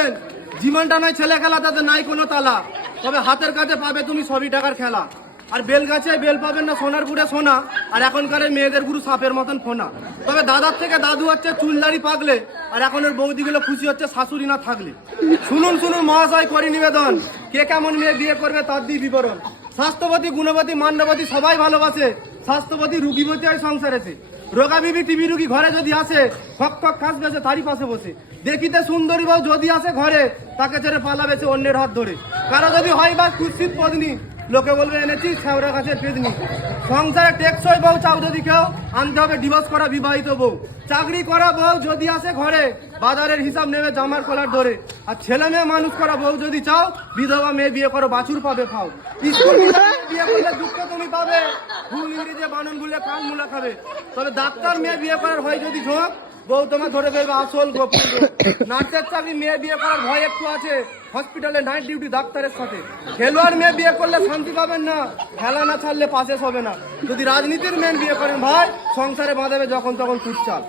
করবেন, জীবনটা নয় ছেলে খেলা, তাতে নাই কোনো তালা, তবে হাতের কাছে পাবে তুমি সবই টাকার খেলা। আর বেল গাছে বেল পাবেন না, সোনার গুড়ে সোনা, আর এখনকার মেয়েদের গুরু সাপের মতন ফোনা। তবে দাদার থেকে দাদু হচ্ছে চুলদারি পাগলে, আর এখনের বৌদিগুলো খুশি হচ্ছে শাশুড়ি না থাকলে। শুনুন শুনুন মহাশয় করি নিবেদন, কে কেমন মেয়ে বিয়ে করবে তার দিয়ে বিবরণ। স্বাস্থ্যবতী, গুণবতী, মান্যবতী সবাই ভালোবাসে, স্বাস্থ্যবতী রুগীবতী হয় সংসারেছে। রোগা বিবি টিবি রুগী ঘরে যদি আসে, খক খক খাস বেছে তারই পাশে বসে। দেখিতে সুন্দরী বউ যদি আসে ঘরে, তাকে ছেড়ে পালাবেছে অন্যের হাত ধরে। কারো যদি হয় বা কুৎসিত পত্নী, লোকে বলবে এনেছি ছেঁড়া গাছের পেদনি। সংসারে টেকসই বউ চাও যদি কেউ, আনতে হবে ডিভোর্স করা বিবাহিত বউ। চাকরি করা বউ যদি আসে ঘরে, বাজারের হিসাব নেবে জামার কলার ধরে। আর ছেলে মেয়ে মানুষ করা বউ যদি চাও, বিধবা মেয়ে বিয়ে করো বাছুর পাবে ফাও। স্কুল বিয়ে করলে দুঃখ তুমি পাবে, ভুল ইংরেজি বানন ভুলে কাল মুলা খাবে। তবে ডাক্তার মেয়ে বিয়ে করার হয় যদি ঝোঁক, বউ তোমার ধরে ফেলবে আসল গোপন রোগ। নার্সের চাকরি মেয়ে বিয়ে করার ভয় একটু আছে, হসপিটালে নাইট ডিউটি ডাক্তারের সাথে। খেলোয়াড় মেয়ে বিয়ে করলে শান্তি পাবেন না, খেলা না ছাড়লে পাশে হবে না। যদি রাজনীতির মেয়ে বিয়ে করেন ভাই, সংসারে বাঁধাবে যখন তখন ফুটচাল।